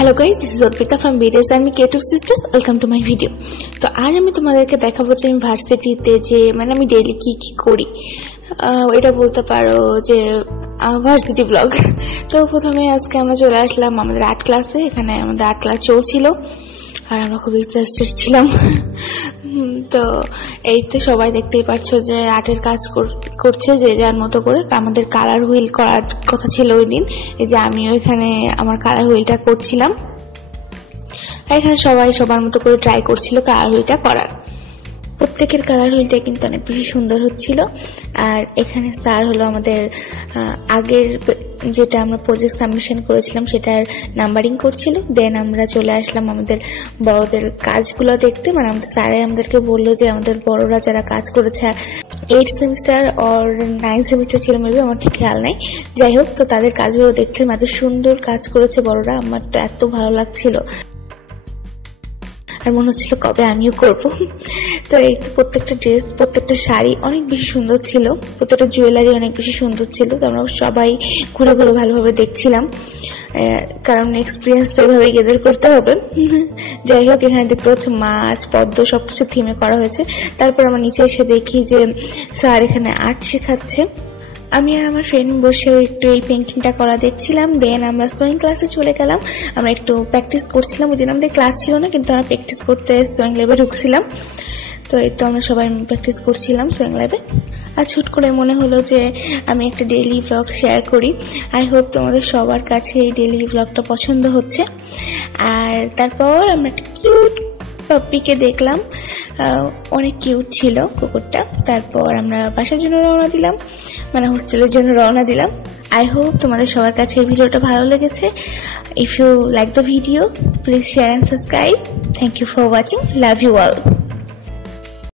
Hello guys, this is Arpita from BTS and creative sisters. Welcome to my video. तो आज আমি তোমাদেরকে দেখাবো যে আমি ভার্সিটিতে যে আমি ডেইলি কি করি, এটা বলতে পারো যে ভার্সিটি ব্লগ। তো প্রথমে আজকে আমরা চলে আসলাম আমাদের আর্ট ক্লাসে। এখানে আমাদের আর্ট ক্লাস চলছিল আর আমরা খুব এক্সাইটেড ছিলাম। তো এই তো সবাই দেখতেই পাচ্ছ যে আর্টের কাজ করছে যে যার মতো করে। আমাদের কালার হুইল করার কথা ছিল ওই দিন, এই যে আমিও এখানে আমার কালার হুইলটা করছিলাম। এখানে সবাই সবার মতো করে ট্রাই করছিল কালার হুইলটা করার। প্রত্যেকের কালার হুইলটা কিন্তু অনেক বেশি সুন্দর হচ্ছিল। আর এখানে স্যার হলো আমাদের আগের যেটা আমরা প্রজেক্ট সাবমিশন করেছিলাম সেটার নাম্বারিং করছিল। দেন আমরা চলে আসলাম আমাদের বড়দের কাজগুলো দেখতে। আমাদের স্যারে আমাদেরকে বললো যে আমাদের বড়রা যারা কাজ করেছে 8 সেমিস্টার অর 9 সেমিস্টার ছিল মেবি, আমার ঠিক খেয়াল নাই। যাই হোক, তো তাদের কাজগুলো দেখছিলাম, এত সুন্দর কাজ করেছে বড়রা, আমার তো এত ভালো লাগছিল আর মনে হচ্ছিল কবে আমিও করব। তো এই প্রত্যেকটা ড্রেস, প্রত্যেকটা শাড়ি অনেক বেশি সুন্দর ছিল, প্রত্যেকটা জুয়েলারি অনেক বেশি সুন্দর ছিল। তো আমরা সবাই ঘুরে ঘুরে ভালোভাবে দেখছিলাম, কারণ এক্সপিরিয়েন্স তো এভাবে গেদার করতে হবে। যাই হোক, এখানে দেখতে পাচ্ছ মাছ, পদ্ম সবকিছু থিমে করা হয়েছে। তারপর আমরা নিচে এসে দেখি যে স্যার এখানে আর্ট শেখাচ্ছে। আমি আর আমার ফ্রেন্ড বসে একটু এই পেন্টিংটা করা দেখছিলাম। দেন আমরা সোয়িং ক্লাসে চলে গেলাম। আমরা একটু প্র্যাকটিস করছিলাম। ওই দিন আমাদের ক্লাস ছিল না, কিন্তু আমরা প্র্যাকটিস করতে সোয়িং ল্যাবে ঢুকছিলাম। তো এই তো আমরা সবাই প্র্যাকটিস করছিলাম সোয়িং ল্যাবে। আর ছুট করে মনে হলো যে আমি একটা ডেইলি ব্লগ শেয়ার করি। আই হোপ তোমাদের সবার কাছে এই ডেইলি ব্লগটা পছন্দ হচ্ছে। আর তারপর আমরা একটা কিউট পাপ্পিকে দেখলাম, অনেক কিউট ছিল কুকুরটা। তারপর আমরা বাসার জন্য রওনা দিলাম, হোস্টেলের জন্য রওনা দিলাম। আই হোপ তোমাদের সবার কাছে এই ভিডিওটা ভালো লেগেছে। If you like the video, please share and subscribe. Thank you for watching. Love you all.